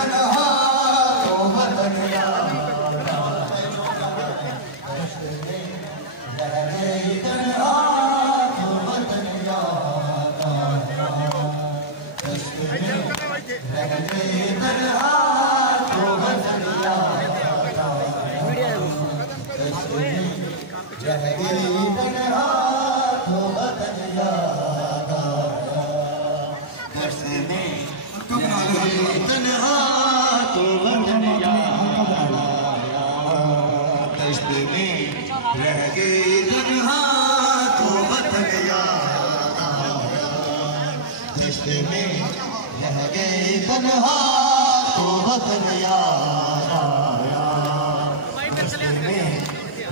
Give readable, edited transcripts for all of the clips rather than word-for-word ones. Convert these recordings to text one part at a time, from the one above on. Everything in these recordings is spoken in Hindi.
तन्हा तो वतन यारा, दश्त में रह गई तन्हा तो वतन यारा, दश्त में रह गई तन्हा तो वतन यारा, दश्त में रह गई तन्हा तो वतन यारा, दश्त में तन्हा तो वतन यारा, दश्त में रह गई तन्हा तो वतन यारा, दश्त में रह गई तन्हा तो वतन यारा, दश्त में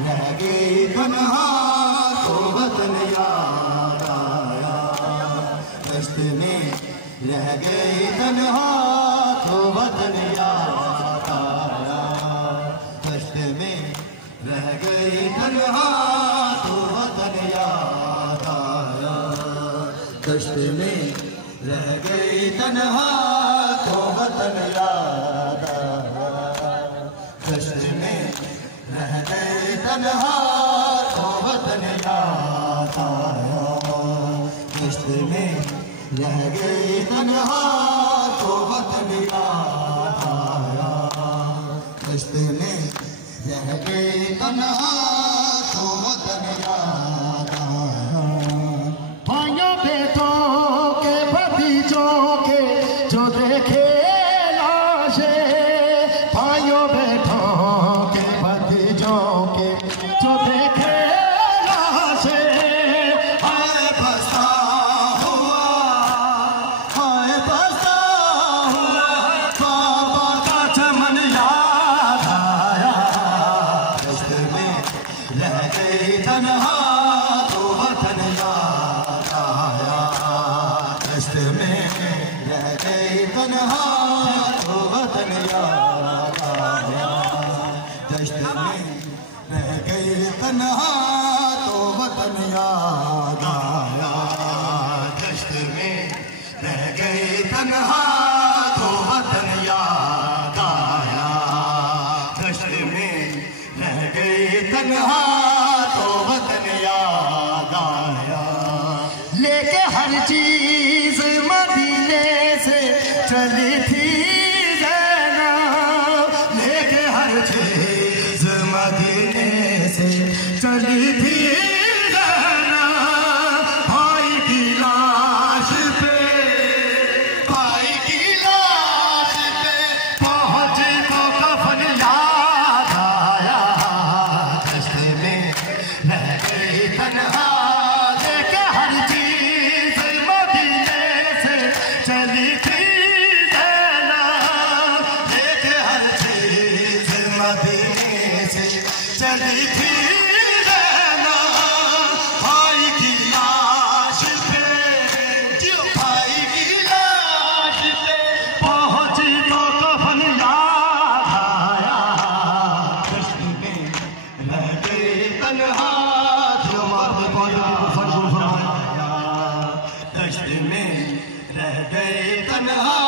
रह गई तन्हा तो वतन यारा, दश्त में रह गई तन्हा तो वतन यारा, दश्त में रह गई तन्हा तो वतन यारा, दश्त में रह गई तन्हा तो वतन यारा, दश्त में रह गई तन्हा तो वतन यारा, दश्त में रह गई तन्हा तो वतन यारा, दश्त में रह गई तन्हा तो वतन यारा, भाइयों बेटों के भतीजों के जो देखे लाशें, भाइयों बेटों के भतीजों के जो देखे लाशें, हाय बसा हुआ, हाय बसा हुआ बाबा का चमन याद आया, दश्त में रह गई तन्हा तो वतन याद आया, दश्त में रह गई तन्हा तो वतन याद आया, दश्त में रह गई तन्हा तो वतन याद आया, दश्त में रह गई तन्हा तो वतन याद आया, दश्त में रह गई तन्हा तो वतन याद आया, लेके हर चीज मदीने से चली थी ज़ैनब, लेके हर चीज मदीने से चली थी ज़ैनब, भाई की लाश पे, भाई की लाश पे पहुंची तो कफन याद आया, दश्त में रह गई तन्हा, लेके हर चीज मदीने से चली थी ज़ैनब, लेके हर चीज मदीने से चली थी ज़ैनब, भाई की लाश पे, भाई की लाश पे पहुंची तो कफन याद आया, दश्त में रह गई तन्हा जो माथे पहुंचे फजल फरमाया, दश्त में रह गई तन्हा